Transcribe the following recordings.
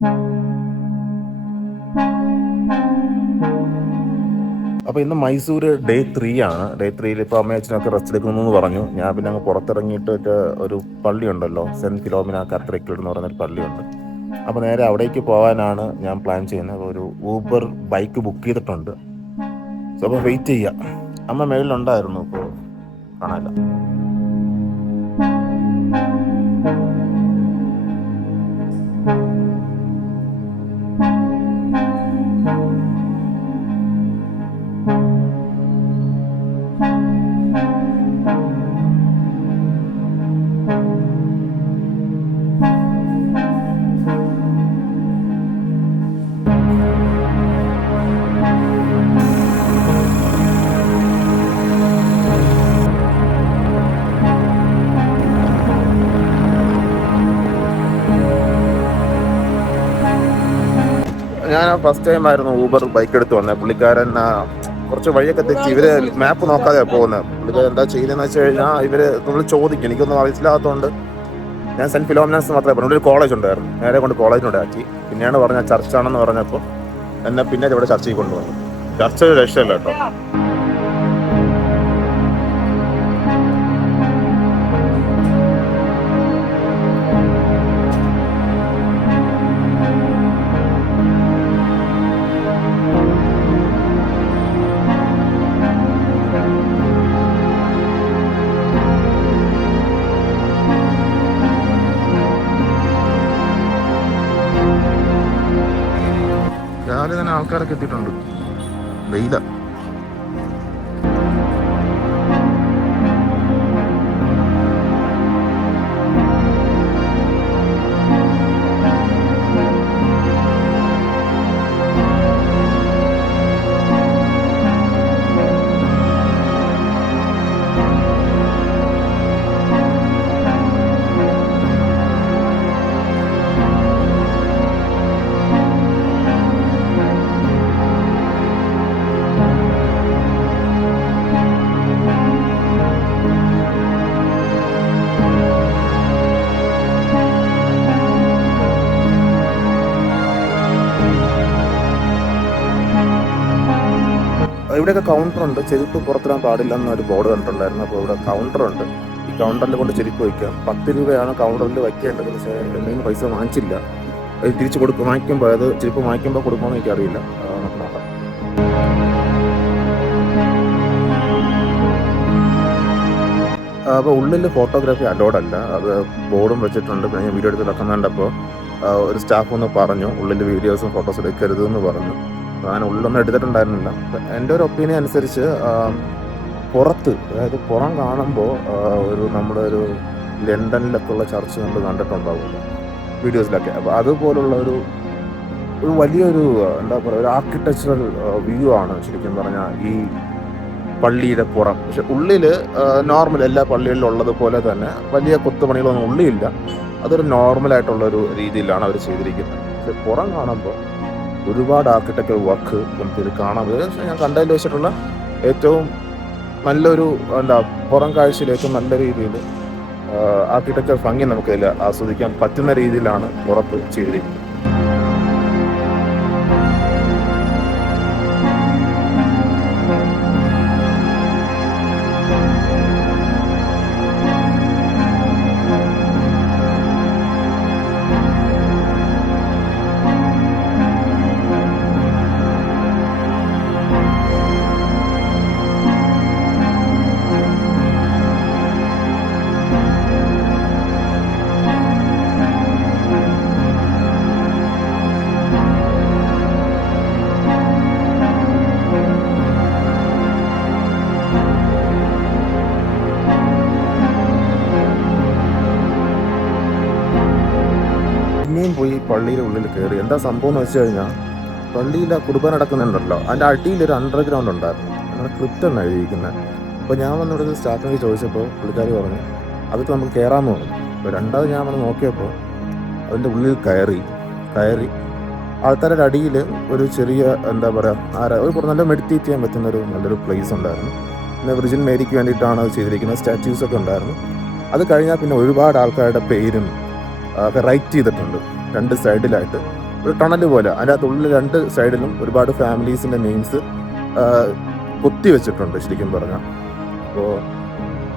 അപ്പോൾ ഇന്ന് മൈസൂർ ഡേ 3 ആണ്. ഡേ 3യിൽ ഇപ്പോൾ അമ്മയും അച്ഛനൊക്കെ റെസ്റ്റ് എടുക്കുന്നു എന്ന് പറഞ്ഞു. ഞാൻ പിന്നെ അങ്ങ് പുറത്തിറങ്ങിയിട്ട് ഒരു പള്ളിയുണ്ടല്ലോ, സെൻറ്റ് ഫിലോമിന കത്തീഡ്രൽ എന്ന് പറയുന്നൊരു പള്ളിയുണ്ട്. അപ്പോൾ നേരെ അവിടേക്ക് പോകാനാണ് ഞാൻ പ്ലാൻ ചെയ്യുന്നത്. ഒരു ഊബർ ബൈക്ക് ബുക്ക് ചെയ്തിട്ടുണ്ട്. സോ അപ്പോൾ വെയിറ്റ് ചെയ്യുക. അമ്മ മേളിലുണ്ടായിരുന്നു, ഇപ്പോൾ കാണാനില്ല. ഞാൻ ഫസ്റ്റ് ടൈം ആയിരുന്നു ഊബർ ബൈക്ക് എടുത്ത് വന്നത്. പുള്ളിക്കാരൻ കുറച്ച് വഴിയൊക്കെ തെറ്റി, ഇവര് മാപ്പ് നോക്കാതെ പോകുന്നത്. പുള്ളിക്കാരൻ എന്താ ചെയ്യുന്നതെന്ന് വെച്ച് കഴിഞ്ഞാൽ ഇവര് നമ്മൾ ചോദിക്കും. എനിക്കൊന്നും മനസ്സിലാകാത്തതുകൊണ്ട് ഞാൻ സെൻറ്റ് ഫിലോമിനാസ് മാത്രമേ പറഞ്ഞു. ഒരു കോളേജ് ഉണ്ടായിരുന്നു, നേരെ കൊണ്ട് കോളേജിനോടാക്കി. പിന്നെയാണ് പറഞ്ഞ ചർച്ചാണെന്ന് പറഞ്ഞപ്പോൾ എന്നെ പിന്നെ ഇവിടെ ചർച്ചയിൽ കൊണ്ടുവന്നു. ചർച്ച ഒരു രക്ഷയല്ല കേട്ടോ. രാവിലെ തന്നെ ആൾക്കാരൊക്കെ എത്തിയിട്ടുണ്ട്. വെയില ഇവിടെയൊക്കെ കൗണ്ടറുണ്ട്. ചെരുപ്പ് പുറത്തിടാൻ പാടില്ല എന്നൊരു ബോർഡ് കണ്ടിട്ടുണ്ടായിരുന്നു. അപ്പോൾ ഇവിടെ കൗണ്ടറുണ്ട്. ഈ കൗണ്ടറിൽ കൊണ്ട് ചെരുപ്പ് വയ്ക്കാം. 10 രൂപയാണ് കൗണ്ടറിൽ വയ്ക്കേണ്ടത്. പക്ഷേ എന്തെങ്കിലും പൈസ വാങ്ങിച്ചില്ല. അത് തിരിച്ച് വാങ്ങിക്കുമ്പോൾ, അത് ചെരുപ്പ് വാങ്ങിക്കുമ്പോൾ കൊടുക്കുമെന്ന് എനിക്കറിയില്ല. നമുക്ക് നോക്കാം. അപ്പോൾ ഉള്ളിൽ ഫോട്ടോഗ്രാഫി അലോഡല്ല. അത് ബോർഡും വെച്ചിട്ടുണ്ട്. പിന്നെ ഞാൻ വീഡിയോ എടുത്ത് നടക്കുന്നുണ്ടപ്പോൾ ഒരു സ്റ്റാഫ് ഒന്ന് പറഞ്ഞു, ഉള്ളിൽ വീഡിയോസും ഫോട്ടോസും എടുക്കരുതെന്ന് പറഞ്ഞു. ഞാൻ ഉള്ളൊന്നും എടുത്തിട്ടുണ്ടായിരുന്നില്ല. എൻ്റെ ഒരു ഒപ്പീനിയൻ അനുസരിച്ച് പുറത്ത്, അതായത് പുറം കാണുമ്പോൾ നമ്മുടെ ഒരു ലണ്ടനിലൊക്കെ ഉള്ള ചർച്ച് നമ്മൾ കണ്ടിട്ടുണ്ടാവുമല്ലോ വീഡിയോസിലൊക്കെ. അപ്പോൾ അതുപോലുള്ള ഒരു വലിയൊരു എന്താ പറയുക, ഒരു ആർക്കിടെക്ചറൽ വ്യൂ ആണ് ശരിക്കും പറഞ്ഞാൽ ഈ പള്ളിയുടെ പുറം. പക്ഷെ ഉള്ളിൽ നോർമൽ എല്ലാ പള്ളികളിലും ഉള്ളതുപോലെ തന്നെ വലിയ കൊത്തുപണികളൊന്നും ഉള്ളിലില്ല. അതൊരു നോർമലായിട്ടുള്ളൊരു രീതിയിലാണ് അവർ ചെയ്തിരിക്കുന്നത്. പക്ഷെ പുറം കാണുമ്പോൾ ഒരുപാട് ആർക്കിടെക്ചർ വർക്ക് നമുക്കിത് കാണാൻ പറ്റും. ഞാൻ കണ്ടതിൽ വെച്ചിട്ടുള്ള ഏറ്റവും നല്ലൊരു പുറം കാഴ്ചയിൽ ഏറ്റവും നല്ല രീതിയിൽ ആർക്കിടെക്ചർ ഭംഗി നമുക്കതിൽ ആസ്വദിക്കാൻ പറ്റുന്ന രീതിയിലാണ് പുറത്ത് ചെയ്തിരിക്കുന്നത്. പിന്നെയും പോയി പള്ളിയുടെ ഉള്ളിൽ കയറി. എന്താ സംഭവം എന്ന് വെച്ച് കഴിഞ്ഞാൽ, പള്ളിയിൽ കുർബാന നടക്കുന്നുണ്ടല്ലോ, അതിൻ്റെ അടിയിലൊരു അണ്ടർഗ്രൗണ്ട് ഉണ്ടായിരുന്നു. അങ്ങനെ ക്രിപ്റ്റ് ആണ് എഴുതിയിരിക്കുന്നത്. അപ്പോൾ ഞാൻ വന്നിവിടെ സ്റ്റാഫിനോട് ചോദിച്ചപ്പോൾ പുള്ളിക്കാർ പറഞ്ഞു അതൊക്കെ നമുക്ക് കയറാമെന്ന് പറഞ്ഞു. അപ്പോൾ രണ്ടാമത് ഞാൻ വന്ന് നോക്കിയപ്പോൾ അതിൻ്റെ ഉള്ളിൽ കയറി ആൾക്കാരുടെ അടിയിൽ ഒരു ചെറിയ എന്താ പറയുക, ഒരു നല്ല മെഡിറ്റേറ്റ് ചെയ്യാൻ പറ്റുന്നൊരു നല്ലൊരു പ്ലേസ് ഉണ്ടായിരുന്നു. പിന്നെ വിർജിൻ മേരിക്ക് വേണ്ടിയിട്ടാണ് അത് ചെയ്തിരിക്കുന്നത്. സ്റ്റാച്യൂസൊക്കെ ഉണ്ടായിരുന്നു. അത് കഴിഞ്ഞാൽ പിന്നെ ഒരുപാട് ആൾക്കാരുടെ പേരും ഒക്കെ റൈറ്റ് ചെയ്തിട്ടുണ്ട് 2 സൈഡിലായിട്ട്. ഒരു ടണൽ പോലെ. അതിൻ്റെ അകത്ത് ഉള്ളിൽ 2 സൈഡിലും ഒരുപാട് ഫാമിലീസിൻ്റെ നെയിംസ് കൊത്തി വെച്ചിട്ടുണ്ട് ശരിക്കും പറഞ്ഞാൽ. അപ്പോൾ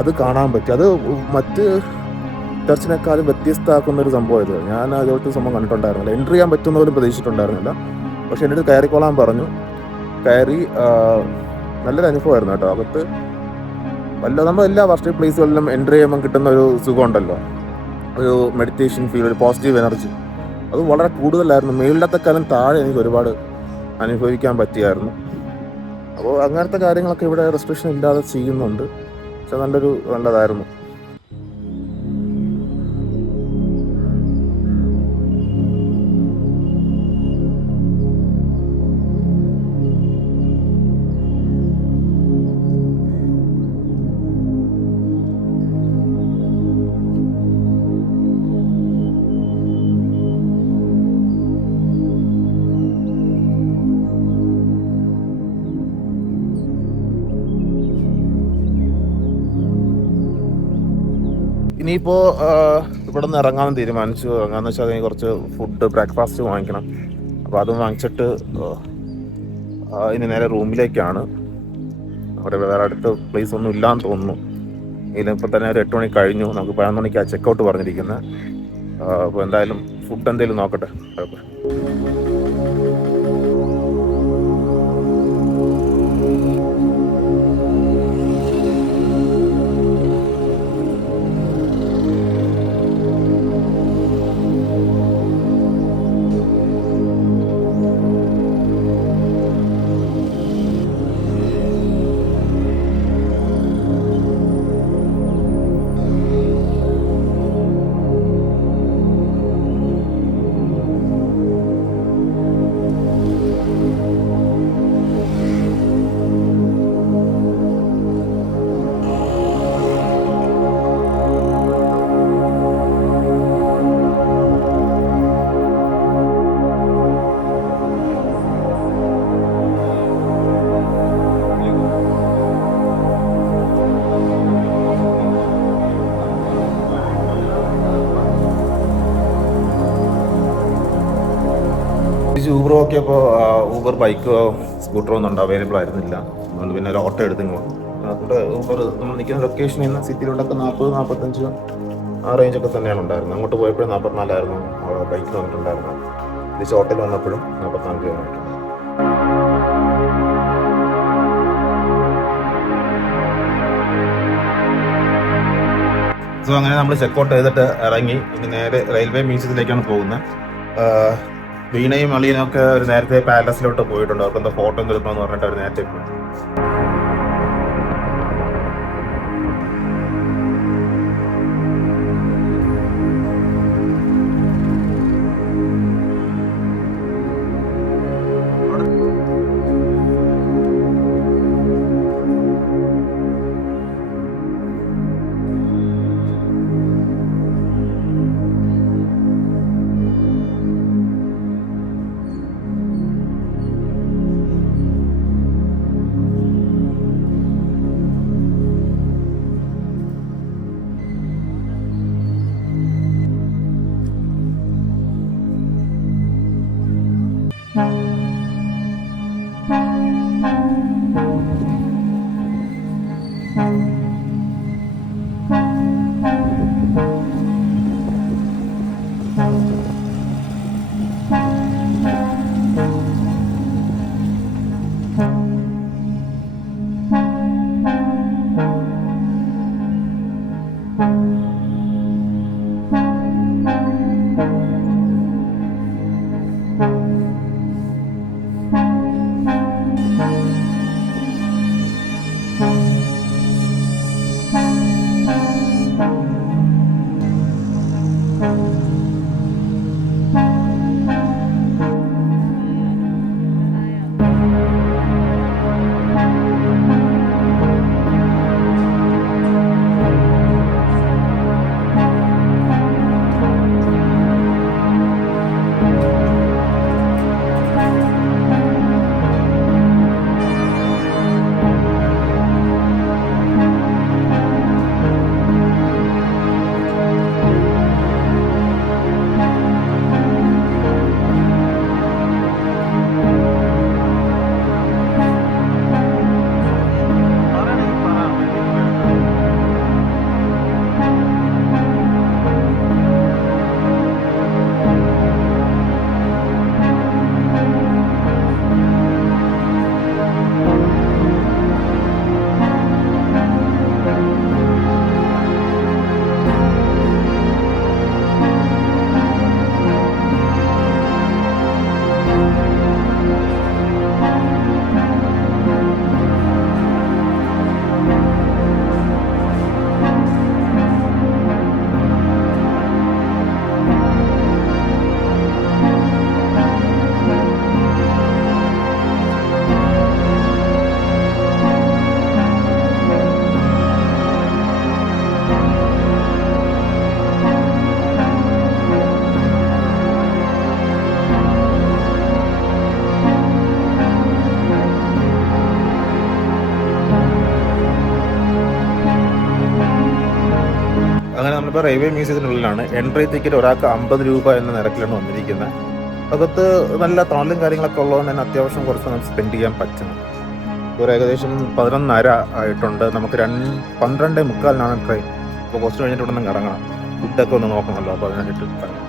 അത് കാണാൻ പറ്റി. അത് മറ്റ് ചർച്ചിനേക്കാളും വ്യത്യസ്തമാക്കുന്ന ഒരു സംഭവം ഇത്. ഞാൻ അതുപോലത്തെ സംഭവം കണ്ടിട്ടുണ്ടായിരുന്നില്ല. എൻട്രി ചെയ്യാൻ പറ്റുന്ന പോലും പ്രതീക്ഷിച്ചിട്ടുണ്ടായിരുന്നില്ല. പക്ഷെ എൻ്റെ അടുത്ത് കയറിക്കോളാൻ പറഞ്ഞു. കയറി നല്ലൊരു അനുഭവമായിരുന്നു കേട്ടോ. അകത്ത് നമ്മൾ എല്ലാ വർഷ പ്ലേസുകളിലും എൻട്രി ചെയ്യുമ്പോൾ കിട്ടുന്ന ഒരു സുഖമുണ്ടല്ലോ, ഒരു മെഡിറ്റേഷൻ ഫീൽ, ഒരു പോസിറ്റീവ് എനർജി, അത് വളരെ കൂടുതലായിരുന്നു. മേളിലത്തെക്കാലം താഴെ എനിക്ക് ഒരുപാട് അനുഭവിക്കാൻ പറ്റിയായിരുന്നു. അപ്പോൾ അങ്ങനത്തെ കാര്യങ്ങളൊക്കെ ഇവിടെ റെസ്ട്രിക്ഷൻ ഇല്ലാതെ ചെയ്യുന്നുണ്ട്. പക്ഷെ നല്ലതായിരുന്നു. ഇനിയിപ്പോൾ ഇവിടെ നിന്ന് ഇറങ്ങാമെന്ന് തീരുമാനിച്ചു. ഇറങ്ങാമെന്ന് വെച്ചാൽ അതിന് കുറച്ച് ഫുഡ്, ബ്രേക്ക്ഫാസ്റ്റ് വാങ്ങിക്കണം. അപ്പോൾ അത് വാങ്ങിച്ചിട്ട് ഇനി നേരെ റൂമിലേക്കാണ്. അവിടെ വേറെ അടുത്ത പ്ലേസ് ഒന്നും ഇല്ലാന്ന് തോന്നുന്നു. ഇതിലിപ്പോൾ തന്നെ ഒരു 8 മണി കഴിഞ്ഞു. നമുക്ക് 11 മണിക്കാണ് ചെക്കൗട്ട് പറഞ്ഞിരിക്കുന്നത്. അപ്പോൾ എന്തായാലും ഫുഡ് എന്തെങ്കിലും നോക്കട്ടെ. ഊബർ നോക്കിയപ്പോൾ ഊബർ ബൈക്കോ സ്കൂട്ടറോ ഒന്നും അവൈലബിൾ ആയിരുന്നില്ല. അതുകൊണ്ട് പിന്നെ ഒരു ഓട്ടോ എടുത്തു. അതുകൊണ്ട് ഊബർ നമ്മൾ നിൽക്കുന്ന ലൊക്കേഷനിൽ നിന്ന് സിറ്റിയിലോട്ടൊക്കെ 40-45 ആ റേഞ്ചൊക്കെ തന്നെയാണ് ഉണ്ടായിരുന്നത്. അങ്ങോട്ട് പോയപ്പോഴും 44 ബൈക്കിൽ വന്നിട്ടുണ്ടായിരുന്നു. തിരിച്ച് ഓട്ടോയിൽ വന്നപ്പോഴും 44 കിലോമീറ്റർ. സോ അങ്ങനെ നമ്മൾ ചെക്കൗട്ട് ചെയ്തിട്ട് ഇറങ്ങി. ഇനി നേരെ റെയിൽവേ മ്യൂസിയത്തിലേക്കാണ് പോകുന്നത്. വീണയും അളിയനും ഒക്കെ ഒരു നേരത്തെ പാലസിലോട്ട് പോയിട്ടുണ്ട്. അവർക്ക് എന്താ ഫോട്ടോ എടുക്കണമെന്ന് പറഞ്ഞിട്ട് അവർ നേരത്തെ പോയി. നമ്മളിപ്പോൾ റെയിൽവേ മ്യൂസിയത്തിനുള്ളിലാണ്. എൻട്രി ടിക്കറ്റ് ഒരാൾക്ക് 50 രൂപ എന്ന നിരക്കിലാണ് വന്നിരിക്കുന്നത്. അകത്ത് നല്ല തണലും കാര്യങ്ങളൊക്കെ ഉള്ളതുകൊണ്ട് തന്നെ അത്യാവശ്യം കുറച്ച് നമുക്ക് സ്പെൻഡ് ചെയ്യാൻ പറ്റുന്നു. ഒരു ഏകദേശം 11:30 ആയിട്ടുണ്ട്. നമുക്ക് 12:45 ട്രെയിൻ. അപ്പോൾ കുറച്ച് കഴിഞ്ഞിട്ട് ഇവിടെ നിന്ന് ഇറങ്ങണം. ഫുഡൊക്കെ ഒന്ന് നോക്കണമല്ലോ, അപ്പോൾ അതിനായിട്ട് ഇറങ്ങാം.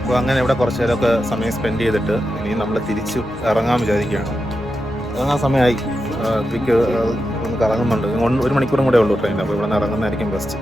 അപ്പോൾ അങ്ങനെ ഇവിടെ കുറച്ച് നേരമൊക്കെ സമയം സ്പെൻഡ് ചെയ്തിട്ട് ഇനി നമ്മൾ തിരിച്ച് ഇറങ്ങാൻ വിചാരിക്കുകയാണ്. ഇറങ്ങാൻ സമയമായി. എനിക്ക് ഒന്ന് കറങ്ങുന്നുണ്ട്. 1 മണിക്കൂറും കൂടെ ഉള്ളൂ ട്രെയിൻ. അപ്പോൾ ഇവിടെ നിന്ന് ഇറങ്ങുന്നതായിരിക്കും ബെസ്റ്റ്.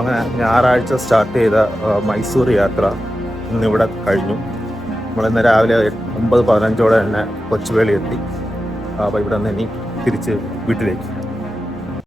അപ്പോൾ അങ്ങനെ ഞായറാഴ്ച സ്റ്റാർട്ട് ചെയ്ത മൈസൂർ യാത്ര ഇന്നിവിടെ കഴിഞ്ഞു. നമ്മളിന്ന് രാവിലെ 9:15 തന്നെ കൊച്ചുവേളി എത്തി. അപ്പോൾ ഇവിടെ നിന്ന് ഇനി തിരിച്ച് വീട്ടിലേക്ക്.